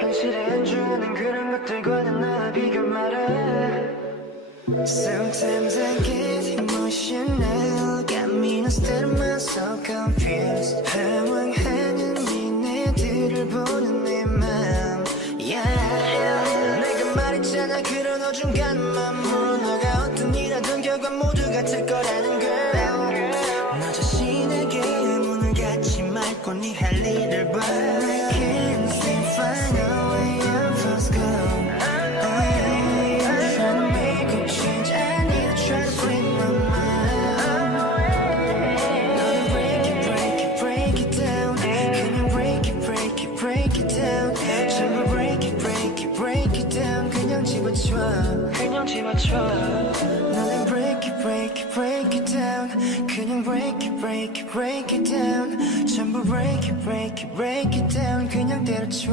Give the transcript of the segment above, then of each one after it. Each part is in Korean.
현실에 안주하는 그런 것들과는 나 비교 말해. Sometimes I get emotional, got me instead of myself confused. 당황하는 니네들을 보는 내 맘, yeah. 내가 말했잖아 그런 어중간한 물, 너가 어떤 일하던 결과 모두 같을 거라는 걸. 너 자신에게 문을 닫지 말고 네 할 일을 봐. I can't seem to find a way out of this girl. 그냥 집어줘. 너는 break it, break it, break it down. 그냥 break it, break it, break it down. 전부 break it, break it, break it down. 그냥 때려쳐.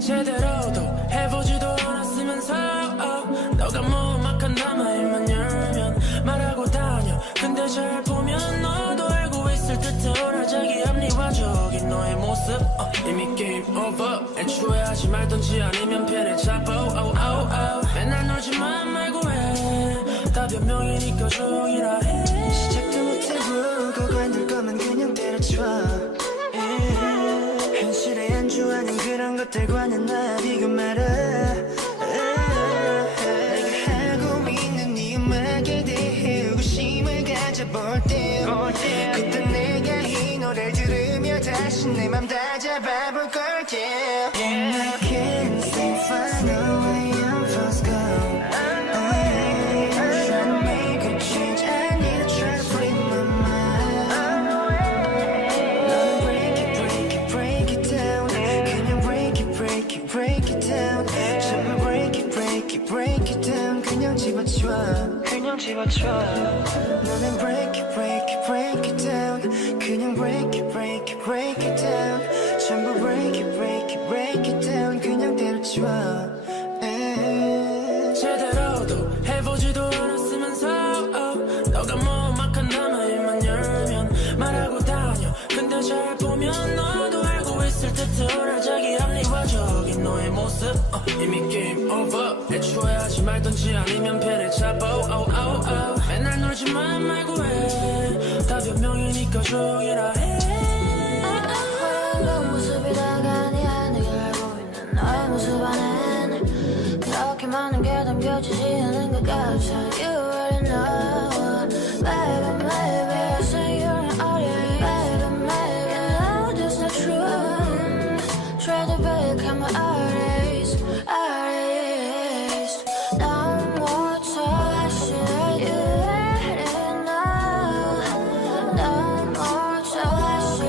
제대로도 해보지도 않았으면서 너가 모험한 남아일만 열면 말하고 다녀. 근데 잘 보면 너도 알고 있을 듯한 자기 합리화적인 너의 모습. 이미 게임 오버. 애초에 하지 말던지 아니면 펜을 잡아. 맨날 놀지만 말고 해. 다 변명이니까 조용히라 해. 시작도 못해보고 관둘 거면 그냥 때려쳐. 현실에 안주하는 그런 것들과는 나 비교 말아. 내가 하고 있는 이 음악에 대해 의구심을 가져볼 때 그때 내가 이 노래를 들으며 다시 내 맘 다 잡아볼 걸게. I can't seem to find a way out of this girl. I'm trying to make a change. I need to try to free my mind. 너는 break it, break it, break it down. 그냥 break it, break it, break it down. 전부 break it, break it, break it down. 그냥 집어줘. 그냥 집어줘. 너는 break it, break it, break it down. 그냥 break it, break it, break it down. 전부 break it, break it, break it down. 그냥 때려쳐. 제대로도 해보지도 않았으면서 너가 모험한 남아일만 열면 말하고 다녀. 근데 잘 보면 너도 알고 있을 듯한 자기 합리화적인 너의 모습. 이미 게임 오버. 애초에 하지 말던지 아니면 펜을 잡아. 맨날 놀지만 말고 해. 다 변명이니까 조용히라 해. 그 모습이 다가아니야. 내가 알고 있는 너의 모습 안엔 그렇게 많은 게 담겨지지 않은 것 같아. You already know. Baby, maybe I say you're an audience. Baby, maybe no, that's not true. Try to become an artist. No more touch, you already know. No more touch,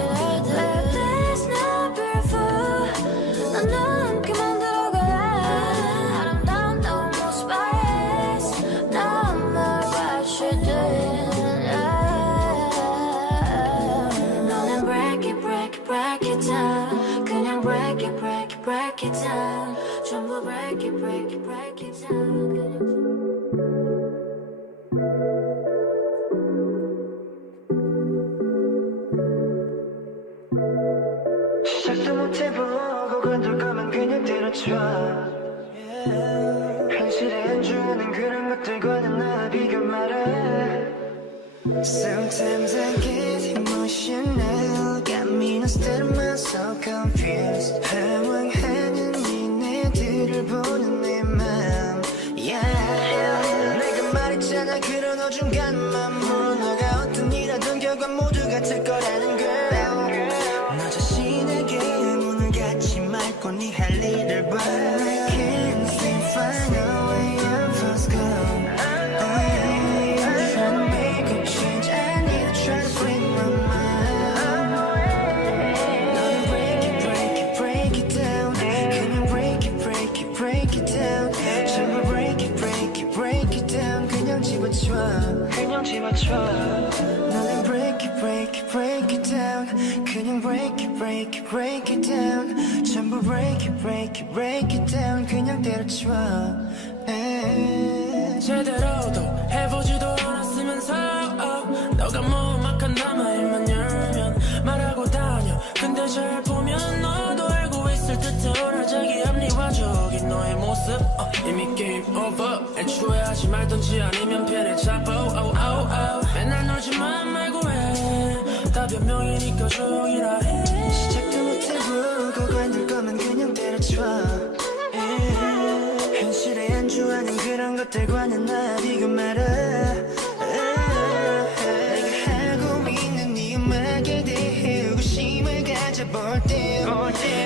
there's no beautiful. 난 너 함께 만들어가. 아름다운 너무 spice. No more what you doing. 너는 break it, break it, break it down. 그냥 break it, break it, break it down. 전부 break it, break it, break it down. 시작도 못해보고 관둘 거면 그냥 때려쳐. 현실에 안주하는 그런 것들과는 나 비교 말해. Sometimes I get emotional, got me instead of myself confused. 당황하는 니네들을 보는 내 맘, yeah. 내가 말했잖아 그런 어중간한 물, 너가 어떤 일하던 결과 모두 같을 거라는 걸. 너 자신에게 문을 닫지 말고 네 할 일을 봐. I can't seem to find a way out of this girl. I'm trying to make a change. I need to try to free my mind. 너는 break it, break it, break it down. 그냥 break it, break it, break it down. 전부 break it, break it, break it down. 그냥 집어줘. 그냥 집어줘. 너는 break it, break it, break it down. 그냥 break it, break it, break it down. 전부 break it, break it, break it down. 그냥 때려쳐. 제대로도 해보지도 않았으면서 너가 모험한 남아일만 열면 말하고 다녀. 근데 잘 보면 over 애초에 하지 말던지 아니면 펜을 잡아 맨날 놀지만 말고 해다 변명이니까 조용히라 해 시작도 못해보고 관둘 거면 그냥 때려쳐 현실에 안주하는 그런 것들과는 나 비교 말아 내가 하고 있는 이 음악에 대해 의구심을 가져볼 때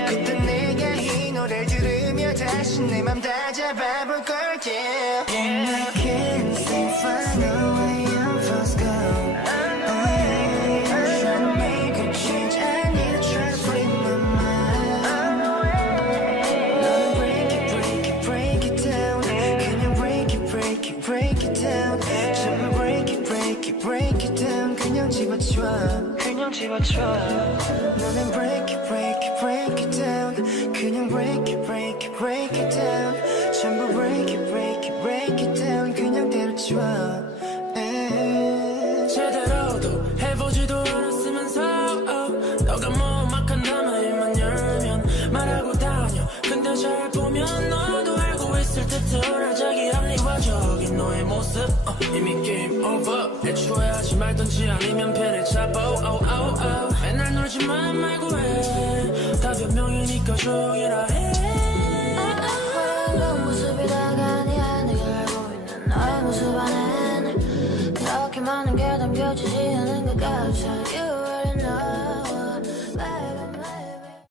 그때 내가 이 노래를 들으며 다시 내 맘 다 잡아볼 걸게 I can't say final way I'm first go I'm trying to make a change I need to try to free my mind 너는 break it, break it down 그냥 break it, break it, break it down 전부 break it, break it, break it down 그냥 집어쳐 너는 break it, break it, break it down 그냥 break it, break it, break it down 전부 break it, break it, break it down 그냥 때려쳐 제대로도 해보지도 않았으면서 너가 뭐막한다면 입만 열면 말하고 다녀 근데 잘 보면 너도 알고 있을 듯한 자기 합리화적인 너의 모습 이미 게임 오버 애초에 하지 말던지 아니면 펜을 잡아 맨날 놀지만 말고 해다 변명이니까 조용히라 해 화려한 모습이다가 네 안에 알고 있는 너의 모습 안엔 그렇게 많은 게 담겨지지 않은 것 같아 You